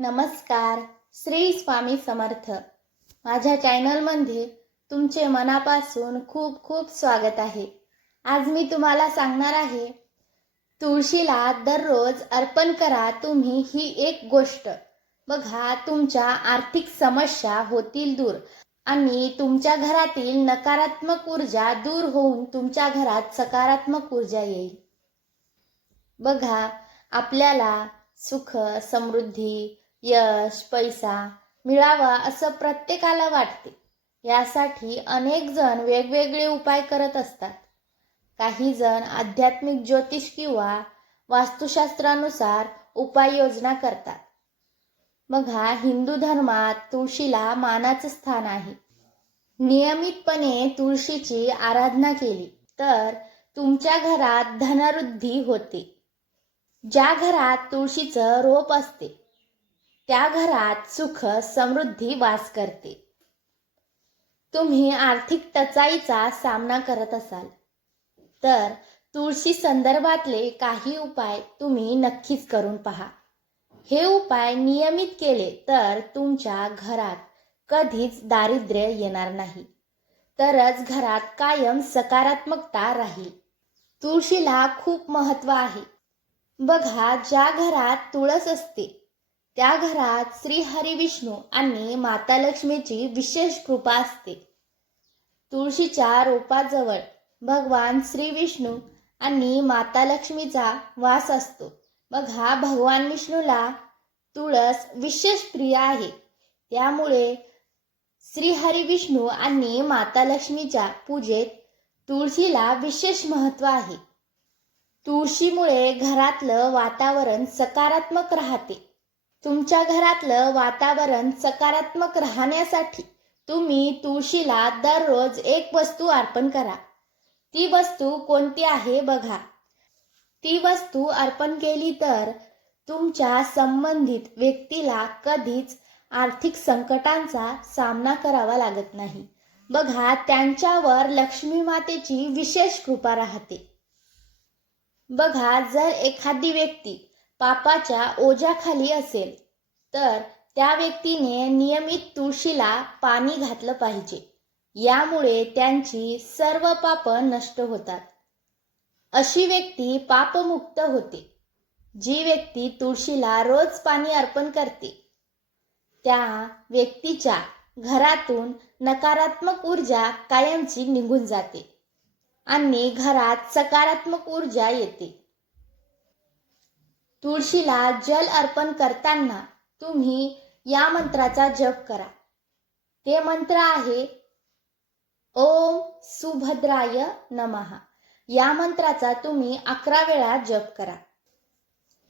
नमस्कार श्री स्वामी समर्थ. माझ्या चॅनलमध्ये तुमचे मनापासून खूप खूप स्वागत आहे. आज मी तुम्हाला सांगणार आहे तुळशीला दररोज अर्पण करा तुम्ही ही एक गोष्ट. बघा तुमच्या आर्थिक समस्या होतील दूर आणि तुमच्या घरातील नकारात्मक ऊर्जा दूर होऊन तुमच्या घरात सकारात्मक ऊर्जा येईल. बघा आपल्याला सुख समृद्धी यश पैसा मिळावा असं प्रत्येकाला वाटते. यासाठी अनेक जण वेगवेगळे उपाय करत असतात. काही जण आध्यात्मिक ज्योतिष किंवा वास्तुशास्त्रानुसार उपाययोजना करतात. बघा हिंदू धर्मात तुळशीला मानाचं स्थान आहे. नियमितपणे तुळशीची आराधना केली तर तुमच्या घरात धनवृद्धी होते. ज्या घरात तुळशीचं रोप असते त्या घरात सुख समृद्धी वास करते. तुम्ही आर्थिक टचाईचा सामना करत असाल. तर तुळशी संदर्भातले काही उपाय तुम्ही नक्कीच करून पहा. हे उपाय नियमित केले तर तुमच्या घरात कधीच दारिद्र्य येणार नाही. तरच घरात कायम सकारात्मकता राहील. तुळशीला खूप महत्त्व आहे. बघा ज्या घरात तुळस असते त्या घरात श्री हरी विष्णू आणि माता लक्ष्मीची विशेष कृपा असते. तुळशीच्या रोपाजवळ भगवान श्री विष्णू आणि माता लक्ष्मीचा वास असतो. बघा भगवान विष्णूला तुळस विशेष प्रिय आहे. त्यामुळे श्री हरी विष्णू आणि माता लक्ष्मीच्या पूजेत तुळशीला विशेष महत्त्व आहे. तुळशीमुळे घरातलं वातावरण सकारात्मक राहते. तुमच्या घरातलं वातावरण सकारात्मक राहण्यासाठी तुम्ही तुळशीला दररोज एक वस्तू अर्पण करा. ती वस्तू कोणती आहे बघा. ती वस्तू अर्पण केली तर तुमच्या संबंधित व्यक्तीला कधीच आर्थिक संकटांचा सामना करावा लागत नाही. बघा त्यांच्यावर लक्ष्मी मातेची विशेष कृपा राहते. बघा जर एखादी व्यक्ती पापाच्या ओझ्याखाली असेल तर त्या व्यक्तीने नियमित तुळशीला पाणी घातलं पाहिजे. यामुळे त्यांची सर्व पाप नष्ट होतात. अशी व्यक्ती पापमुक्त होते. जी व्यक्ती तुळशीला रोज पाणी अर्पण करते त्या व्यक्तीच्या घरातून नकारात्मक ऊर्जा कायमची निघून जाते आणि घरात सकारात्मक ऊर्जा येते. तुळशीला जल अर्पण करताना तुम्ही या मंत्राचा जप करा. ते मंत्र आहे ओम सुभद्राय नमहा या मंत्राचा तुम्ही अकरा वेळा जप करा.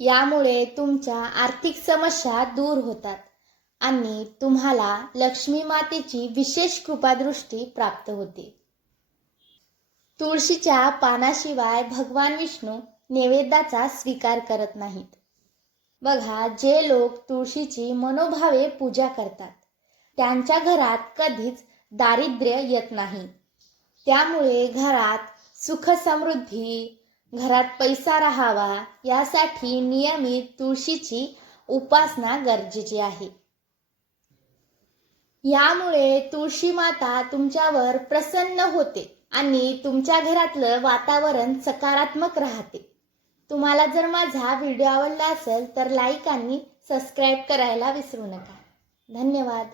यामुळे तुमच्या आर्थिक समस्या दूर होतात आणि तुम्हाला लक्ष्मी मातेची विशेष कृपादृष्टी प्राप्त होते. तुळशीच्या पानाशिवाय भगवान विष्णू नैवेद्याचा स्वीकार करत नाहीत. बघा जे लोक तुळशीची मनोभावे पूजा करतात त्यांच्या घरात कधीच दारिद्र्य येत नाही. त्यामुळे घरात सुख समृद्धी घरात पैसा राहावा यासाठी नियमित तुळशीची उपासना गरजेची आहे. यामुळे तुळशी माता तुमच्यावर प्रसन्न होते आणि तुमच्या घरातलं वातावरण सकारात्मक राहते. तुम्हाला जर माझा व्हिडिओ आवडला असेल तर लाईक आणि सबस्क्राईब करायला विसरू नका. धन्यवाद.